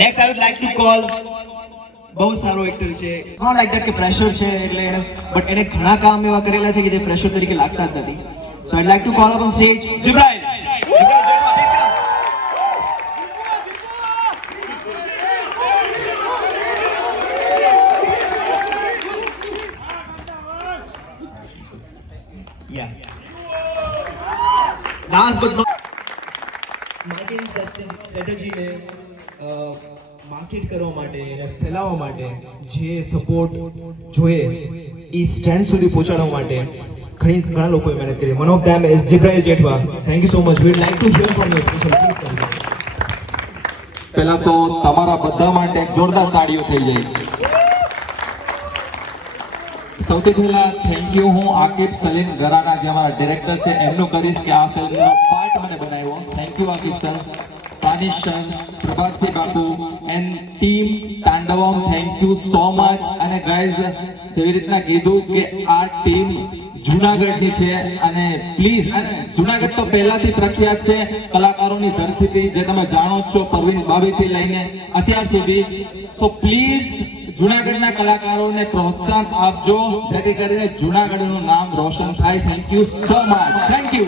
Next, I would like to call બહુ સારો actor છે, નોટ લાઈક ધેટ કે ફ્રેશર છે એટલે બટ એને ઘણા કામ એવા કરેલા છે કે જે ફ્રેશર તરીકે લાગતા જ નથી. So I'd like to call up on stage Jibrail. Yeah. Last but not marketing સ્ટ્રેટેજીને માર્કેટ કરવા માટે અને ફેલાવવા માટે જે સપોર્ટ જોઈએ એ સ્ટેન્ડ સુધી પહોંચાડવા માટે ઘણા લોકોએ મહેનત કરી. One of them is Jibrail Jethwa. Thank you so much. We like to hear from you. પહેલા તો તમારા બધા માટે એક જોરદાર તાળીઓ થઈ જાય. સૌથી પહેલા થેન્ક યુ હું આકિબ સલીમ ગરાના જે અમારા ડિરેક્ટર છે એમનું કરીશ કે આ ફિલ્મનો પાર્ટ મને બનાવ્યો. Thank you Aqib sir, Tanish sir, Prabhatsinh Bapu and team Tandavam. Thank you so much. અને ગાઈઝ જેવી રીતના કીધું કે આ ટીમ જુનાગઢની છે અને પ્લીઝ જુનાગઢ તો પહેલાથી પ્રખ્યાત છે કલાકારોની ધરતીથી, જે તમે જાણો છો પરવીન બાબીથી લઈને અત્યાર સુધી. સો પ્લીઝ જુનાગઢના કલાકારોને પ્રોત્સાહન આપજો જેથી કરીને જુનાગઢનું નામ રોશન થાય. Thank you so much. Thank you.